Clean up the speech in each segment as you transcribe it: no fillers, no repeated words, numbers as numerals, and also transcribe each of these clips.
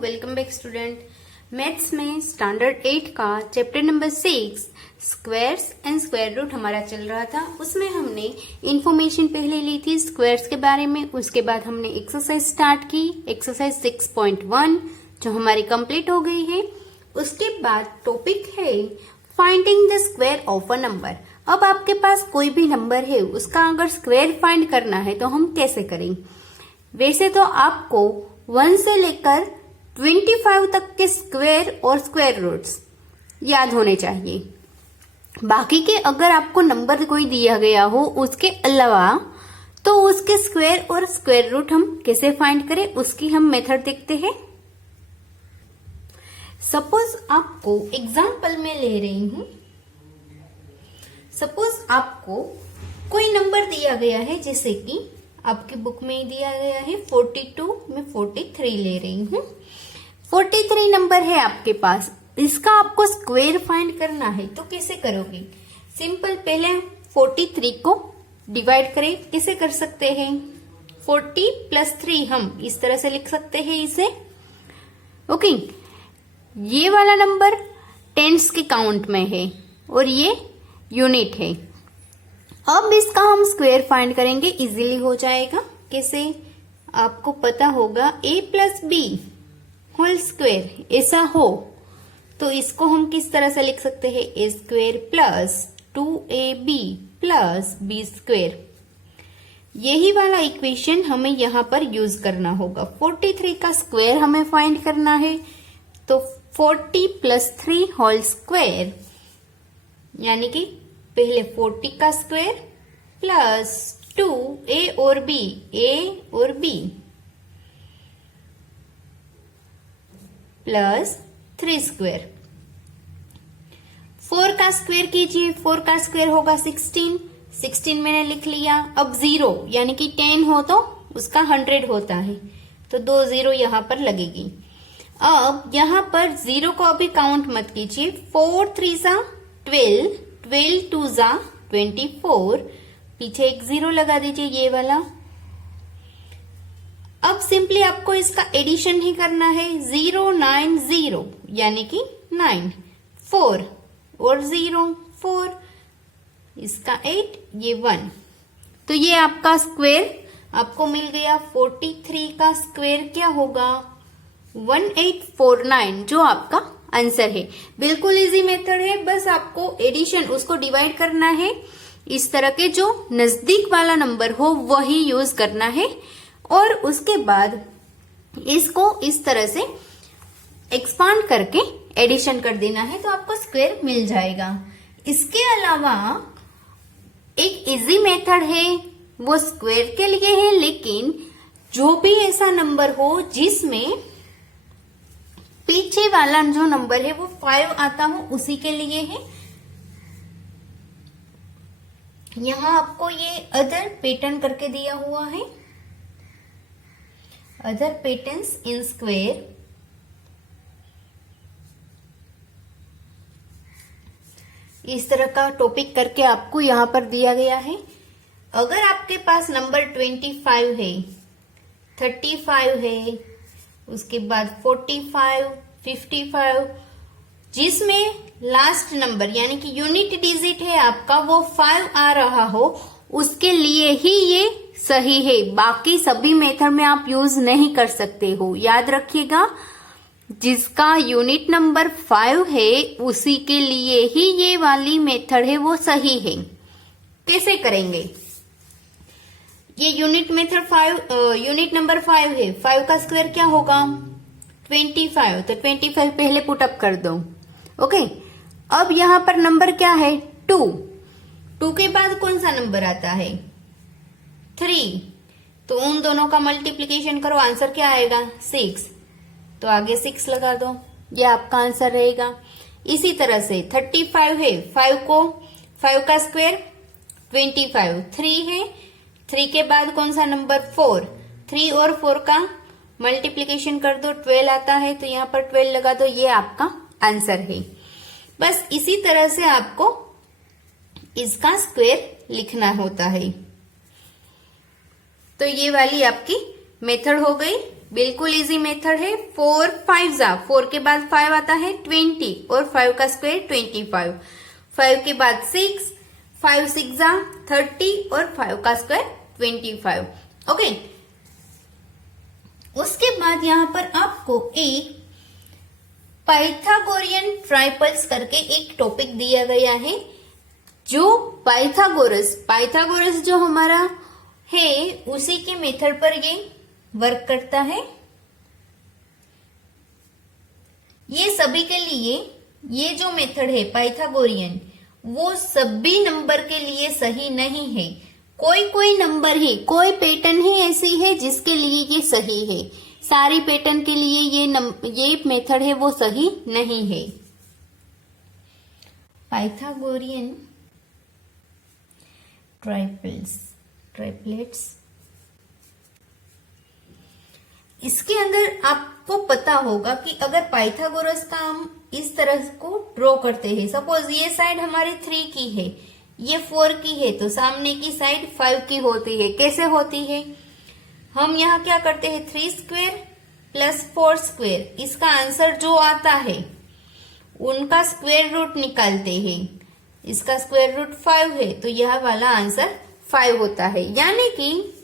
Welcome back student. Maths में standard 8 का chapter number 6 squares and square root हमारा चल रहा था। उसमें हमने इंफॉर्मेशन पहले ली थी स्क्वायर्स के बारे में। उसके बाद हमने एक्सरसाइज स्टार्ट की, एक्सरसाइज 6.1 जो हमारी कंप्लीट हो गई है। उसके बाद टॉपिक है finding the square of a number. अब आपके पास कोई भी नंबर है, उसका अगर स्क्वायर फाइंड करना है तो हम कैसे करें। वैसे तो आपको 1 से लेकर 25 तक के स्क्वायर और स्क्वायर रूट्स याद होने चाहिए। बाकी के अगर आपको नंबर कोई दिया गया हो उसके अलावा तो उसके स्क्वायर और स्क्वायर रूट हम कैसे फाइंड करें उसकी हम मेथड देखते हैं। सपोज आपको एग्जाम्पल में ले रही हूं, सपोज आपको कोई नंबर दिया गया है, जैसे कि आपकी बुक में दिया गया है 42 में 43 ले रही हूं। 43 नंबर है आपके पास, इसका आपको स्क्वायर फाइंड करना है तो कैसे करोगे। सिंपल, पहले 43 को डिवाइड करें। कैसे कर सकते हैं, 40 + 3 हम इस तरह से लिख सकते हैं इसे। ओके, ये वाला नंबर टेंस के काउंट में है और ये यूनिट है। अब इसका हम स्क्वायर फाइंड करेंगे, इजीली हो जाएगा। कैसे, आपको पता होगा a + b होल स्क्वायर ऐसा हो तो इसको हम किस तरह से लिख सकते हैं, a² + 2ab + b²। यही वाला इक्वेशन हमें यहाँ पर यूज करना होगा। 43 का स्क्वायर हमें फाइंड करना है तो 40 + 3 होल स्क्वायर, यानी कि पहले 40 का स्क्वायर प्लस 2 a और b प्लस 3 स्क्वायर। 4 का स्क्वायर कीजिए, 4 का स्क्वायर होगा 16 मैंने लिख लिया। अब 0 यानी कि 10 हो तो उसका 100 होता है तो 2 0 यहां पर लगेगी। अब यहां पर 0 को अभी काउंट मत कीजिए। 4 3 12, 12 2 24, पीछे एक 0 लगा दीजिए ये वाला। अब सिंपली आपको इसका एडिशन ही करना है। 0 9 0 यानी कि 9, 4 और 0 4, इसका 8, ये 1, तो ये आपका स्क्वायर आपको मिल गया। 43 का स्क्वायर क्या होगा, 1849, जो आपका आंसर है। बिल्कुल इजी मेथड है, बस आपको एडिशन उसको डिवाइड करना है। इस तरह के जो नजदीक वाला नंबर हो वही यूज करना है और उसके बाद इसको इस तरह से एक्सपांड करके एडिशन कर देना है तो आपको स्क्वायर मिल जाएगा। इसके अलावा एक इजी मेथड है, वो स्क्वायर के लिए है, लेकिन जो भी ऐसा नंबर हो जिसमें पीछे वाला जो नंबर है वो 5 आता हो उसी के लिए है। यहां आपको ये अदर पैटर्न करके दिया हुआ है, अदर पैटर्न्स इन स्क्वायर। इस तरह का टॉपिक करके आपको यहां पर दिया गया है। अगर आपके पास नंबर 25 है, 35 है, उसके बाद 45, 55, जिसमें लास्ट नंबर यानी कि यूनिट डिजिट है आपका वो 5 आ रहा हो, उसके लिए ही ये सही है। बाकी सभी मेथड में आप यूज नहीं कर सकते हो। याद रखिएगा, जिसका यूनिट नंबर 5 है उसी के लिए ही ये वाली मेथड है वो सही है। कैसे करेंगे, ये यूनिट मेथड 5, यूनिट नंबर 5 है, 5 का स्क्वायर क्या होगा 25, तो 25 पहले पुट अप कर दो। ओके, अब यहां पर नंबर क्या है 2 के बाद कौन सा नंबर आता है 3, तो उन दोनों का मल्टीप्लीकेशन करो, आंसर क्या आएगा 6, तो आगे 6 लगा दो, ये आपका आंसर रहेगा। इसी तरह से 35 है, 5 का स्क्वायर 25, 3 है, 3 के बाद कौन सा नंबर 4, 3 और 4 का मल्टीप्लीकेशन कर दो, 12 आता है तो यहाँ पर 12 लगा दो, ये आपका आंसर है। बस इसी तरह से आपको इसका स्क्वायर लिखना होता है। तो ये वाली आपकी मेथड हो गई। बिल्कुल इजी मेथड है। 4 5 जा, 4 के बाद 5 आता है 20 और 5 का स्क्वायर 25। 5 के बाद 6, 5 6 जा 30 और 5 का स्क्वायर 25। ओके, उसके बाद यहाँ पर आपको एक पाइथागोरियन ट्राइपल्स करके एक टॉपिक दिया गया है। जो पाइथागोरस जो हमारा है उसी के मेथड पर ये वर्क करता है। ये सभी के लिए ये जो मेथड है पाइथागोरियन, वो सभी नंबर के लिए सही नहीं है। कोई नंबर है, कोई पैटर्न ही ऐसी है जिसके लिए ये सही है। सारी पैटर्न के लिए ये मेथड है वो सही नहीं है। पाइथागोरियन ट्राइपलेट्स, इसके अंदर आपको पता होगा कि अगर पाइथागोरस का हम इस तरह को ड्रॉ करते हैं, सपोज ये साइड हमारी 3 की है, ये 4 की है, तो सामने की साइड 5 की होती है। कैसे होती है? हम यहाँ क्या करते हैं, 3 स्क्वायर प्लस 4 स्क्वायर, इसका आंसर जो आता है उनका स्क्वायर रूट निकालते हैं। इसका स्क्वायर रूट 5 है तो यह वाला आंसर 5 होता है। यानी कि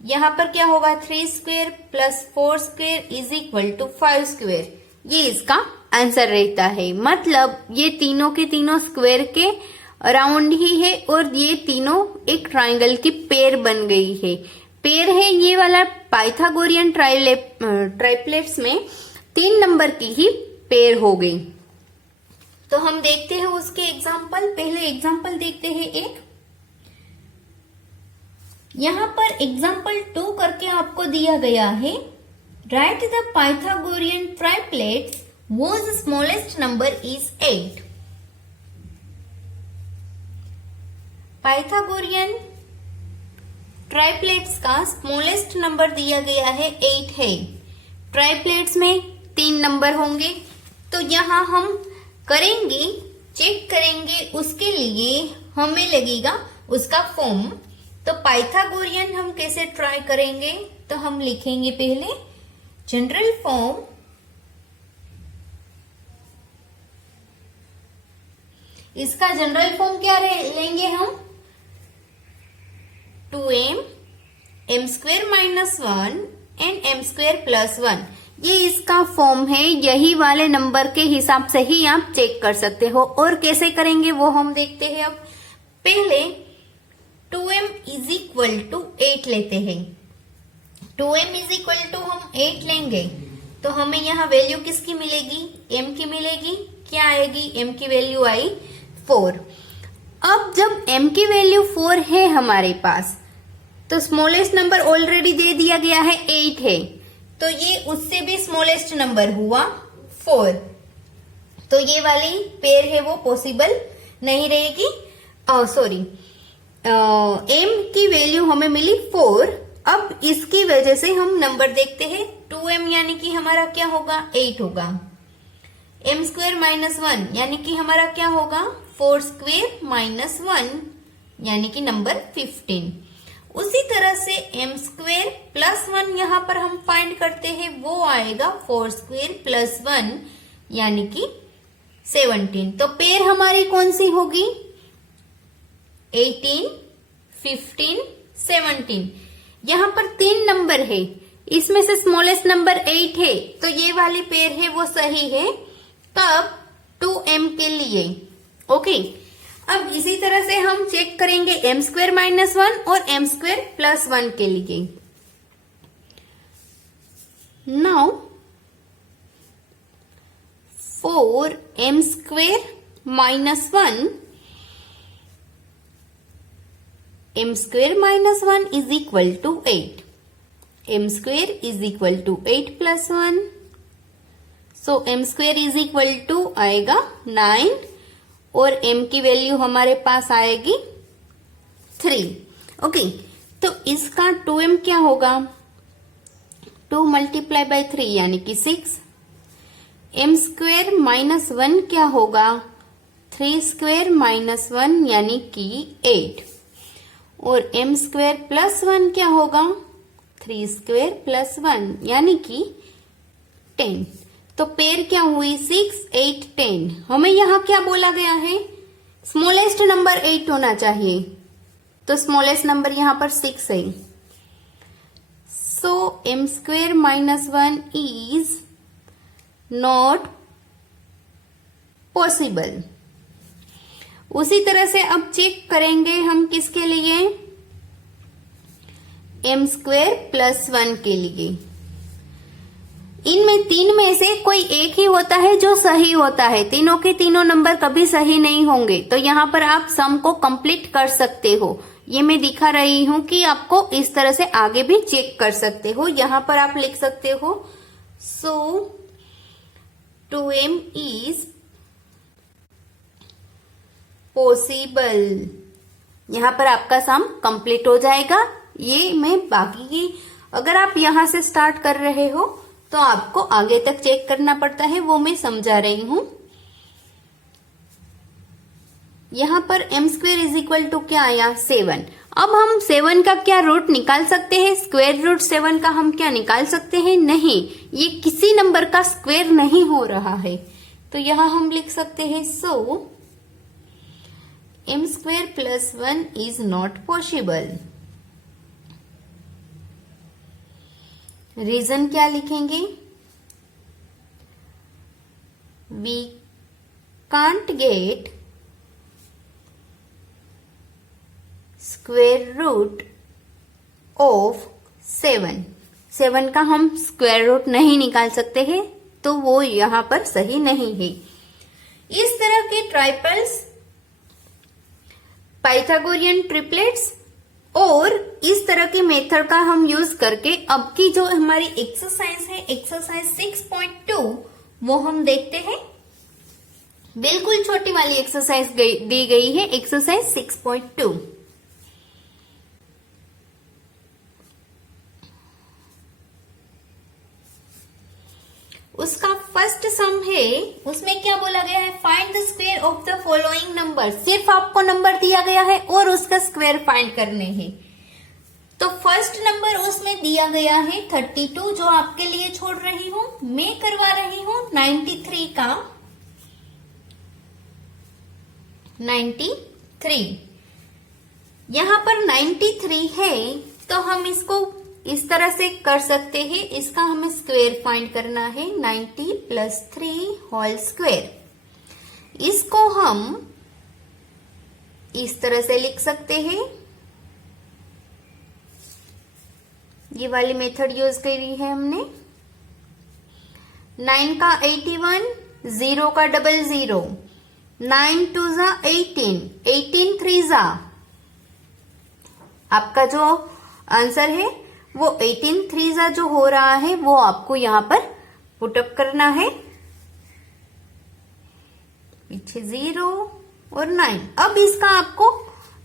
यहाँ पर क्या होगा, 3 square plus 4 square is equal to 5 square, ये इसका आंसर रहता है। मतलब ये तीनों के तीनों स्क्वायर के अराउंड ही है और ये तीनों एक ट्राइंगल की पेयर बन गई है। पेयर है ये वाला पाइथागोरियन ट्राइपलेट्स में 3 नंबर की ही पेयर हो गई। तो हम देखते हैं उसके एग्जाम्पल। पहले एग्जाम्पल देखते हैं एक। यहाँ पर एग्जाम्पल 2 करके आपको दिया गया है, write the Pythagorean triplets whose smallest number is 8। Pythagorean triplets का स्मॉलेस्ट नंबर दिया गया है 8 है। ट्राइपलेट्स में 3 नंबर होंगे, तो यहाँ हम करेंगे, चेक करेंगे, उसके लिए हमें लगेगा उसका फॉर्म। तो पाइथागोरियन हम कैसे ट्राई करेंगे, तो हम लिखेंगे पहले जनरल फॉर्म, इसका जनरल फॉर्म क्या लेंगे हम, 2m m square minus 1 and m square plus 1। ये इसका फॉर्म है। यही वाले नंबर के हिसाब से ही आप चेक कर सकते हो। और कैसे करेंगे वो हम देखते हैं। अब पहले 2m इज इक्वल टू 8 लेते हैं। 2m इज इक्वल टू हम 8 लेंगे तो हमें यहाँ वैल्यू किसकी मिलेगी, m की मिलेगी। क्या आएगी, m की वैल्यू आई 4। अब जब m की वैल्यू 4 है हमारे पास, तो स्मॉलेस्ट नंबर ऑलरेडी दे दिया गया है 8 है, तो ये उससे भी स्मॉलेस्ट नंबर हुआ 4। तो ये वाली पेयर है वो पॉसिबल नहीं रहेगी। सॉरी, m की वैल्यू हमें मिली 4। अब इसकी वजह से हम नंबर देखते हैं, 2m यानी कि हमारा क्या होगा, 8 होगा। m स्क्वायर माइनस 1 यानी कि हमारा क्या होगा, 4 स्क्वायर माइनस 1 यानी कि नंबर 15। उसी तरह से m स्क्वायर प्लस 1 यहाँ पर हम फाइंड करते हैं, वो आएगा 4 स्क्वायर प्लस 1 यानी कि 17। तो पेयर हमारी कौन सी होगी, 18, 15, 17। यहाँ पर 3 नंबर है, इसमें से स्मॉलेस्ट नंबर 8 है, तो ये वाली पेयर है वो सही है। तब 2m के लिए ओके। अब इसी तरह से हम चेक करेंगे m स्क्वायर माइनस 1 और m स्क्वायर प्लस 1 के लिए। Now 4m square minus 1, m square minus 1 is equal to 8। m square is equal to 8 plus 1, so m square is equal to आएगा 9 और m की वैल्यू हमारे पास आएगी 3। Okay, तो इसका 2m क्या होगा, 2 मल्टीप्लाई बाय 3 यानी कि 6। m स्क्वायर माइनस 1 क्या होगा, 3 स्क्वायर माइनस 1 यानी कि 8। और m स्क्वायर प्लस 1 क्या होगा, 3 स्क्वेयर प्लस 1 यानी कि 10। तो पेयर क्या हुई 6, 8, 10। हमें यहाँ क्या बोला गया है, स्मॉलेस्ट नंबर 8 होना चाहिए, तो स्मॉलेस्ट नंबर यहाँ पर 6 है। सो m square minus 1 is not possible. उसी तरह से अब चेक करेंगे हम किसके लिए, m स्क्वेयर प्लस 1 के लिए। इनमें तीन में से कोई एक ही होता है जो सही होता है, तीनों के तीनों नंबर कभी सही नहीं होंगे। तो यहाँ पर आप सम को कंप्लीट कर सकते हो। ये मैं दिखा रही हूं कि आपको इस तरह से आगे भी चेक कर सकते हो। यहाँ पर आप लिख सकते हो सो 2m इज पॉसिबल। यहाँ पर आपका सम कंप्लीट हो जाएगा। ये मैं बाकी की, अगर आप यहां से स्टार्ट कर रहे हो तो आपको आगे तक चेक करना पड़ता है, वो मैं समझा रही हूं। यहां पर m square is equal to क्या आया 7। अब हम 7 का क्या रूट निकाल सकते हैं, स्क्वायर रूट 7 का हम क्या निकाल सकते हैं, नहीं, ये किसी नंबर का स्क्वायर नहीं हो रहा है। तो यहां हम लिख सकते हैं so m square plus 1 is not possible. Reason क्या लिखेंगे, we can't get square root of 7। 7 का हम स्क्वायर रूट नहीं निकाल सकते हैं, तो वो यहां पर सही नहीं है। इस तरह के ट्राइपल्स, पाइथागोरियन ट्रिपलेट्स और इस तरह के मेथड का हम यूज करके अब की जो हमारी एक्सरसाइज है, एक्सरसाइज 6.2, वो हम देखते हैं। बिल्कुल छोटी वाली एक्सरसाइज दी गई है, एक्सरसाइज 6.2। उसका फर्स्ट सम है, उसमें क्या बोला गया है, find the square of the following number. सिर्फ आपको नंबर दिया गया है और उसका स्क्वायर फाइंड करने हैं। तो फर्स्ट नंबर उसमें दिया गया है 32, जो आपके लिए छोड़ रही हूं, मैं करवा रही हूं 93 का 93। यहां पर 93 है, तो हम इसको इस तरह से कर सकते हैं। इसका हमें स्क्वायर फाइंड करना है, 90 प्लस 3 होल स्क्वायर। इसको हम इस तरह से लिख सकते हैं। ये वाली मेथड यूज करी है हमने। 9 का 81, 0 का 00, 9 2 जा 18, 18 3 जा। आपका जो आंसर है वो 18 3 जा जो हो रहा है, वो आपको यहां पर पुटअप करना है। पीछे 0 और 9। अब इसका आपको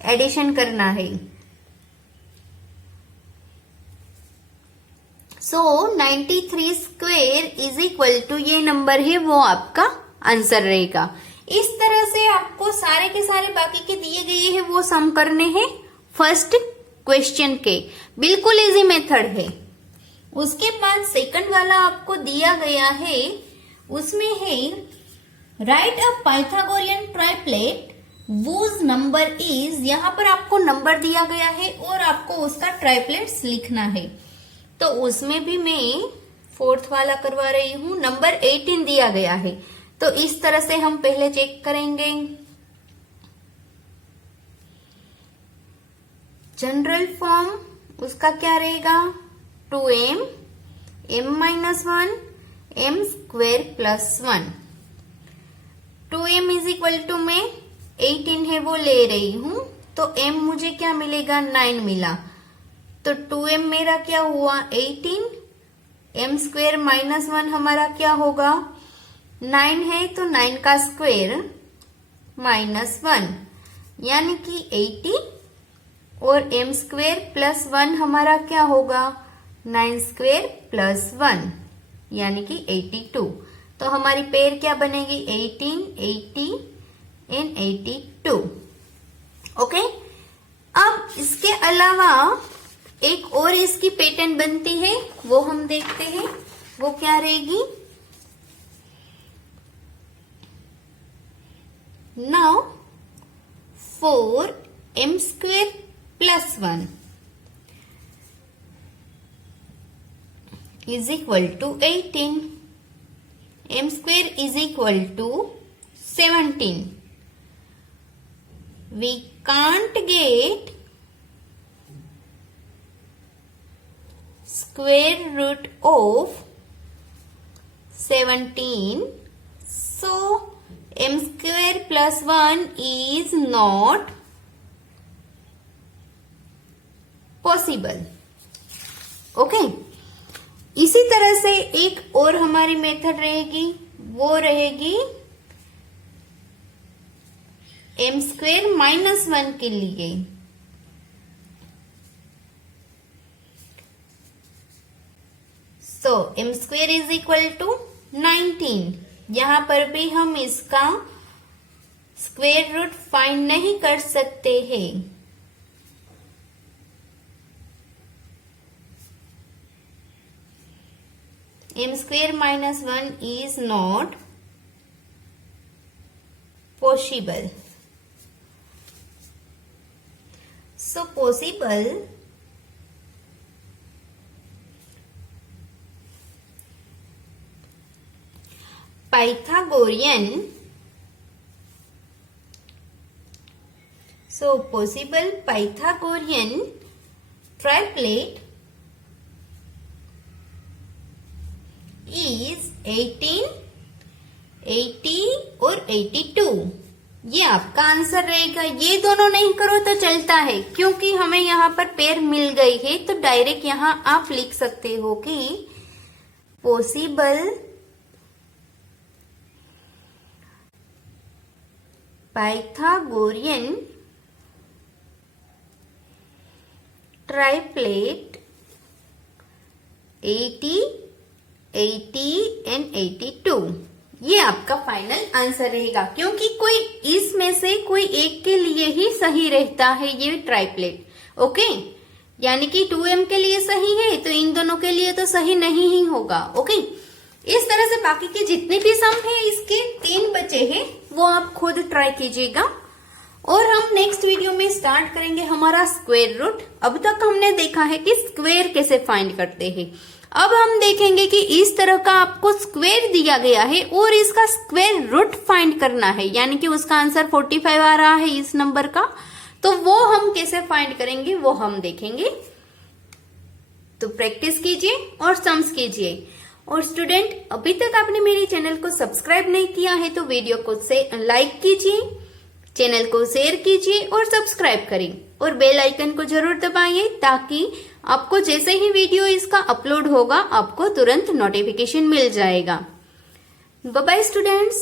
एडिशन करना है। सो 93 स्क्वेयर इज इक्वल टू, ये नंबर है वो आपका आंसर रहेगा। इस तरह से आपको सारे के सारे बाकी के दिए गए हैं वो सम करने हैं फर्स्ट क्वेश्चन के। बिल्कुल इजी मेथड है। उसके बाद सेकंड वाला आपको दिया गया है, उसमें है write a Pythagorean triplet whose number is. यहां पर आपको नंबर दिया गया है और आपको उसका ट्राइप्लेट्स लिखना है। तो उसमें भी मैं फोर्थ वाला करवा रही हूं। नंबर 18 दिया गया है, तो इस तरह से हम पहले चेक करेंगे। जनरल फॉर्म उसका क्या रहेगा, 2m m minus 1 m square plus 1। 2m is equal to में 18 है वो ले रही हूं, तो m मुझे क्या मिलेगा, 9 मिला। तो 2m मेरा क्या हुआ 18, m स्क्वेयर माइनस 1 हमारा क्या होगा 9 है, तो 9 का स्क्वेयर माइनस 1 यानी कि 80, और m स्क्वेयर प्लस 1 हमारा क्या होगा 9 स्क्वेयर प्लस 1 यानी कि 82। तो हमारी पेयर क्या बनेगी 18, 80 एंड 82। ओके। अब इसके अलावा एक और इसकी पैटर्न बनती है, वो हम देखते हैं। वो क्या रहेगी? Now 4m² + 1 is equal to 18. m² is equal to 17. We can't get square root of 17, so m² + 1 is not possible. Okay, इसी तरह से एक और हमारी मेथड रहेगी, वो रहेगी m² - 1 के लिए। सो m² इज इक्वल टू 19। यहां पर भी हम इसका स्क्वेयर रूट फाइंड नहीं कर सकते हैं। m² - 1 is not possible. So possible Pythagorean. So possible Pythagorean triplet is 18, 80 और 82। ये आपका आंसर रहेगा। ये दोनों नहीं करो तो चलता है, क्योंकि हमें यहाँ पर पेयर मिल गई है, तो डायरेक्ट यहाँ आप लिख सकते हो कि पॉसिबल पाइथागोरियन ट्राइप्लेट 80, 80 एंड 82। ये आपका फाइनल आंसर रहेगा, क्योंकि कोई इसमें से कोई एक के लिए ही सही रहता है ये ट्राइप्लेट। ओके, यानी कि 2m के लिए सही है तो इन दोनों के लिए तो सही नहीं ही होगा। ओके, इस तरह से बाकी के जितने भी सम है इसके 3 बचे हैं, वो आप खुद ट्राई कीजिएगा। और हम नेक्स्ट वीडियो में स्टार्ट करेंगे हमारा स्क्वायर रूट। अब तक हमने देखा है कि स्क्वायर कैसे फाइंड करते हैं। अब हम देखेंगे कि इस तरह का आपको स्क्वायर दिया गया है और इसका स्क्वायर रूट फाइंड करना है, यानी कि उसका आंसर 45 आ रहा है इस नंबर का, तो वो हम कैसे फाइंड करेंगे वो हम देखेंगे। तो प्रैक्टिस कीजिए और सम्स कीजिए। और स्टूडेंट, अभी तक आपने मेरे चैनल को सब्सक्राइब नहीं किया है तो वीडियो को लाइक कीजिए, चैनल को शेयर कीजिए और सब्सक्राइब करें और बेल आइकन को जरूर दबाइए, ताकि आपको जैसे ही वीडियो इसका अपलोड होगा आपको तुरंत नोटिफिकेशन मिल जाएगा। Bye bye students.